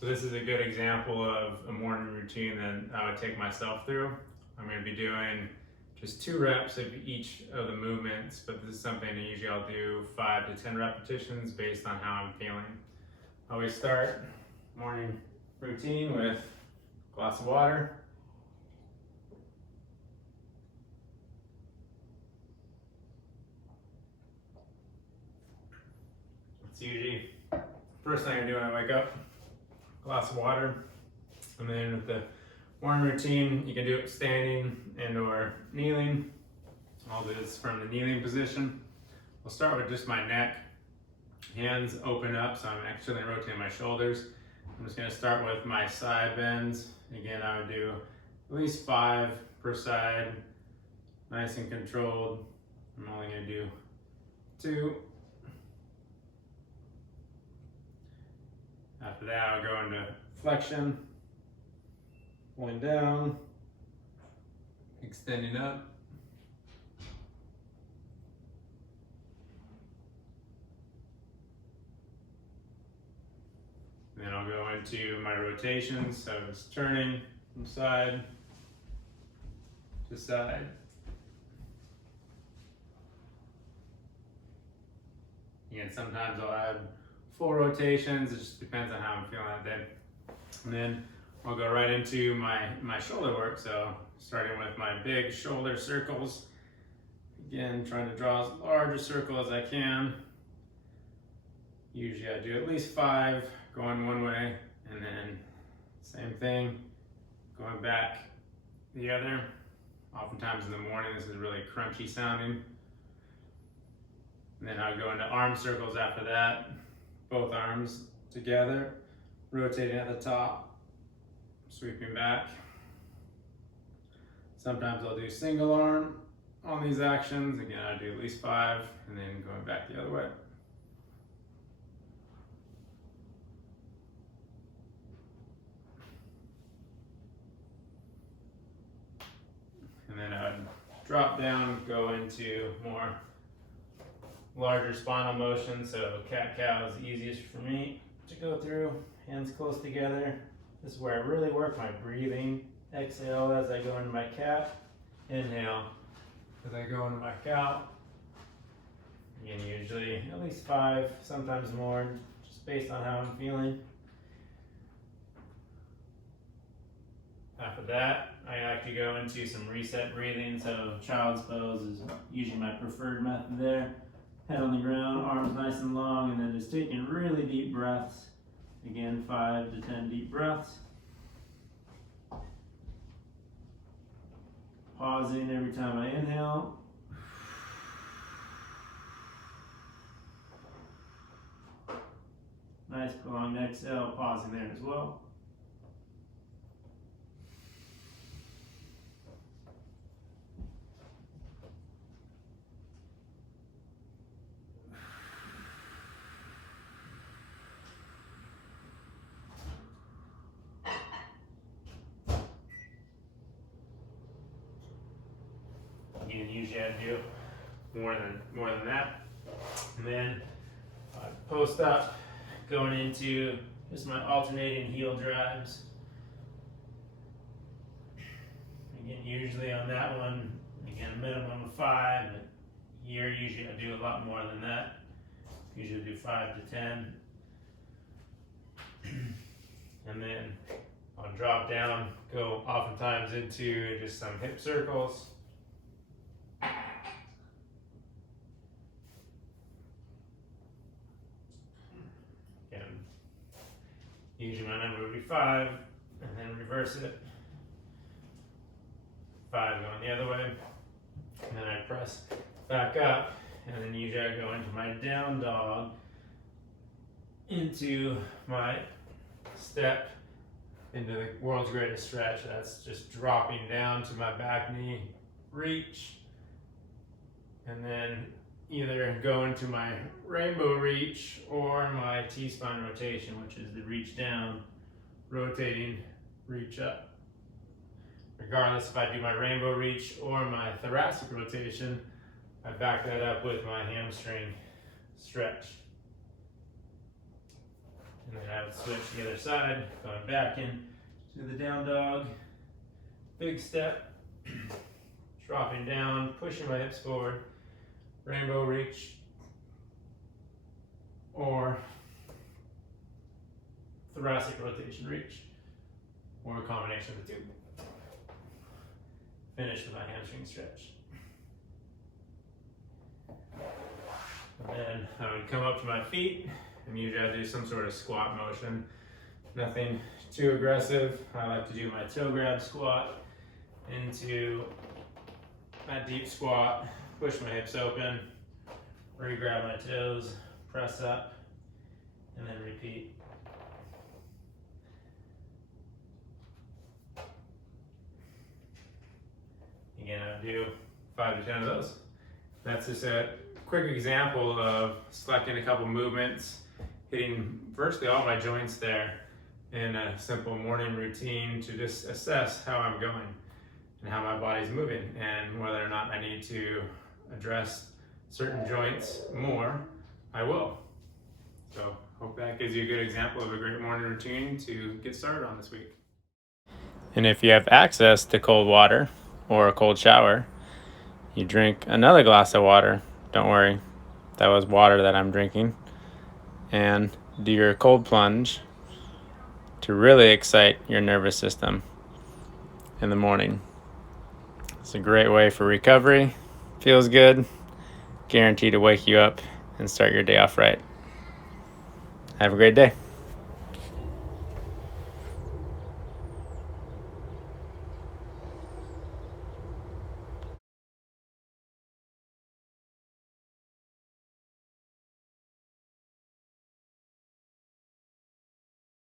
So this is a good example of a morning routine that I would take myself through. I'm going to be doing just 2 reps of each of the movements, but this is something that usually I'll do 5 to 10 repetitions based on how I'm feeling. I always start morning routine with a glass of water. It's usually first thing I do when I wake up, glass of water. And then with the morning routine, you can do it standing and or kneeling. I'll do this from the kneeling position. I'll start with just my neck. Hands open up, so I'm actually rotating my shoulders. I'm just gonna start with my side bends. Again, I would do at least 5 per side, nice and controlled. I'm only gonna do 2. After that, I'll go into flexion, pulling down, extending up. Then I'll go into my rotations, so it's turning from side to side. Again, sometimes I'll add full rotations, it just depends on how I'm feeling that day. And then I'll go right into my shoulder work, so starting with my big shoulder circles. Again, trying to draw as large a circle as I can. Usually I do at least 5 going one way, and then same thing going back the other. Oftentimes in the morning this is really crunchy sounding. And then I'll go into arm circles after that. Both arms together, rotating at the top, sweeping back. Sometimes I'll do single arm on these actions. Again, I do at least 5, and then going back the other way. And then I would drop down, go into more larger spinal motion. So cat-cow is the easiest for me to go through. Hands close together. This is where I really work my breathing. Exhale as I go into my cat. Inhale as I go into my cow. Again, usually at least 5, sometimes more, just based on how I'm feeling. After that, I actually go into some reset breathing. So child's pose is usually my preferred method there. Head on the ground, arms nice and long, and then just taking really deep breaths. Again, 5 to 10 deep breaths. Pausing every time I inhale. Nice prolonged exhale, pausing there as well. Again, usually I do more than that. And then post up, going into just my alternating heel drives. Again, usually on that one, again, minimum of 5, but here usually I do a lot more than that. Usually do 5 to 10. And then I'll drop down, go oftentimes into just some hip circles. Usually my number would be 5, and then reverse it. 5 going the other way, and then I press back up, and then usually I go into my down dog, into my step, into the world's greatest stretch. That's just dropping down to my back knee, reach, and then either go into my rainbow reach or my T-spine rotation, which is the reach down, rotating, reach up. Regardless if I do my rainbow reach or my thoracic rotation, I back that up with my hamstring stretch. And then I would switch to the other side, going back in to the down dog. Big step, dropping down, pushing my hips forward, rainbow reach, or thoracic rotation reach, or a combination of the two. Finish with my hamstring stretch. And then I would come up to my feet, and usually I do some sort of squat motion. Nothing too aggressive. I like to do my toe grab squat into that deep squat, push my hips open, re-grab my toes, press up, and then repeat. Again, I would do 5 to 10 of those. That's just a quick example of selecting a couple movements, hitting virtually all my joints there in a simple morning routine to just assess how I'm going and how my body's moving and whether or not I need to address certain joints more, I will. So hope that gives you a good example of a great morning routine to get started on this week. And if you have access to cold water or a cold shower, you drink another glass of water. Don't worry, that was water that I'm drinking. And do your cold plunge to really excite your nervous system in the morning. It's a great way for recovery. Feels good. Guaranteed to wake you up and start your day off right. Have a great day.